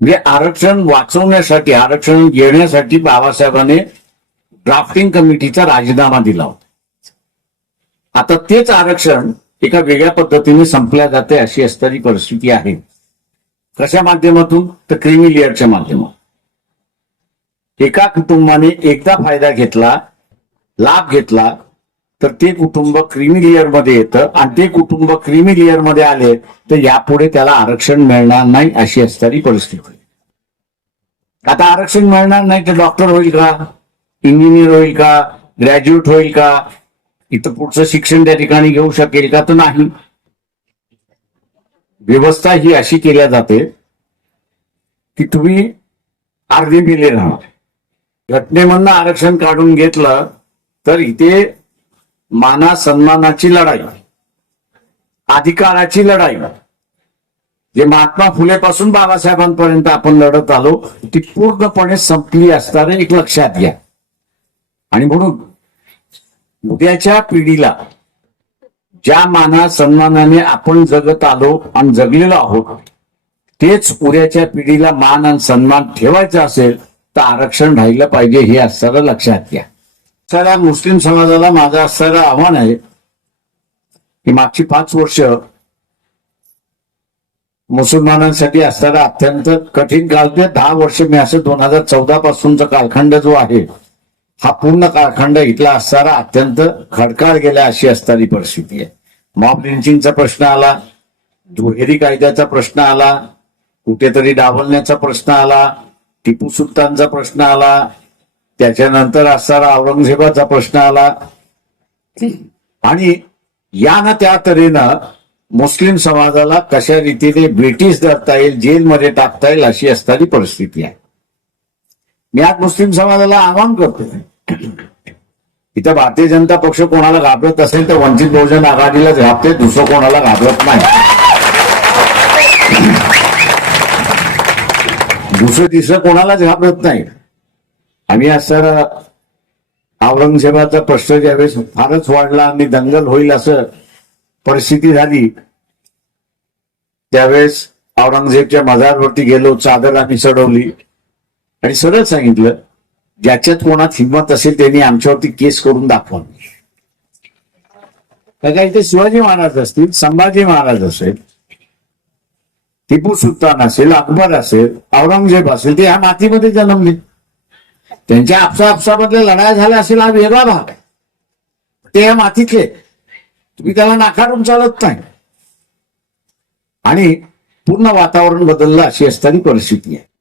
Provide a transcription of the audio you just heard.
म्हणजे आरक्षण वाचवण्यासाठी आरक्षण घेण्यासाठी बाबासाहेबांनी ड्राफ्टिंग कमिटीचा राजीनामा दिला होता. आता तेच आरक्षण एका वेगळ्या पद्धतीने संपल्या जाते अशी असणारी परिस्थिती आहे. कशा माध्यमातून? तर क्रिमी माध्यमातून. एका कुटुंबाने एकदा फायदा घेतला लाभ घेतला तर ते कुटुंब क्रिमी लेअरमध्ये येतं आणि ते कुटुंब क्रिमी मध्ये आले तर यापुढे त्याला आरक्षण मिळणार नाही अशी असणारी परिस्थिती. आता आरक्षण मिळणार नाही तर डॉक्टर होईल का? इंजिनियर होईल का? ग्रॅज्युएट होईल का? इथं पुढचं शिक्षण त्या ठिकाणी घेऊ शकेल का? तर नाही. व्यवस्था ही अशी केल्या जाते की तुम्ही अर्धे गेले राहणार घटनेमधनं आरक्षण काढून घेतलं तर इथे माना सन्मानाची लढाई अधिकाराची लढाई जे महात्मा फुलेपासून बाबासाहेबांपर्यंत आपण लढत आलो ती पूर्णपणे संपली असताना एक लक्षात घ्या. आणि म्हणून उद्याच्या पिढीला ज्या माना सन्मानाने आपण जगत आलो आणि जगलेलो आहोत तेच उद्याच्या पिढीला मान आणि सन्मान ठेवायचा असेल तर आरक्षण राहिलं पाहिजे हे असताना लक्षात घ्या. सगळ्या मुस्लिम समाजाला माझं असणारं आव्हान आहे की मागची पाच वर्ष मुसलमानांसाठी असणारा अत्यंत कठीण काळ ते दहा वर्ष मी असं दोन हजार चौदा पासूनचा कालखंड जो आहे हा पूर्ण कालखंड इथला असणारा अत्यंत खडकाळ गेला अशी असणारी परिस्थिती आहे. मॉब लिंचिंगचा प्रश्न आला दुहेरी कायद्याचा प्रश्न आला कुठेतरी डावलण्याचा प्रश्न आला टिपू सुलतानचा प्रश्न आला त्याच्यानंतर असणारा औरंगजेबाचा प्रश्न आला. आणि या ना त्या तऱ्हेनं मुस्लिम समाजाला कशा रीतीने ब्रिटिश धरता येईल जेलमध्ये टाकता येईल अशी असणारी परिस्थिती आहे. मी आज मुस्लिम समाजाला आवाहन करतो. इथं भारतीय जनता पक्ष कोणाला घाबरत असेल तर वंचित बहुजन आघाडीला घाबते दुसरं कोणाला घाबरत नाही. दुसरं तिसरं कोणालाच घाबरत नाही. आम्ही असं औरंगजेबाचा प्रश्न ज्यावेळेस फारच वाढला आणि दंगल होईल असं परिस्थिती झाली त्यावेळेस औरंगजेबच्या मजारवरती गेलो चादर आम्ही चढवली आणि सरळ सांगितलं ज्याच्यात कोणात हिंमत असेल त्यांनी आमच्यावरती केस करून दाखवा का इथे शिवाजी महाराज असतील संभाजी महाराज असेल टिपू सुलतान असेल अकबर असेल औरंगजेब असेल ते ह्या मातीमध्ये जन्मले. त्यांच्या आपसा आपसामधल्या लढाया झाल्या असेल हा वेगळा भाग. आहे ते या मातीतले. तुम्ही त्याला नाकारून चालत नाही. आणि पूर्ण वातावरण बदललं अशी असताना परिस्थिती आहे.